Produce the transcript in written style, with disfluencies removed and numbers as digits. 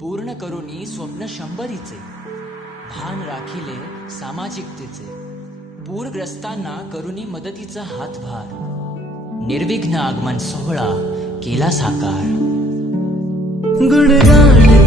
पूर्ण करूनी स्वप्न शंभरीचे, भान राखिले सामाजिकतेचे, पूरग्रस्तांना करूनी मदतीचा हातभार, निर्विघ्न आगमन सोहळा केला साकार. गुणगान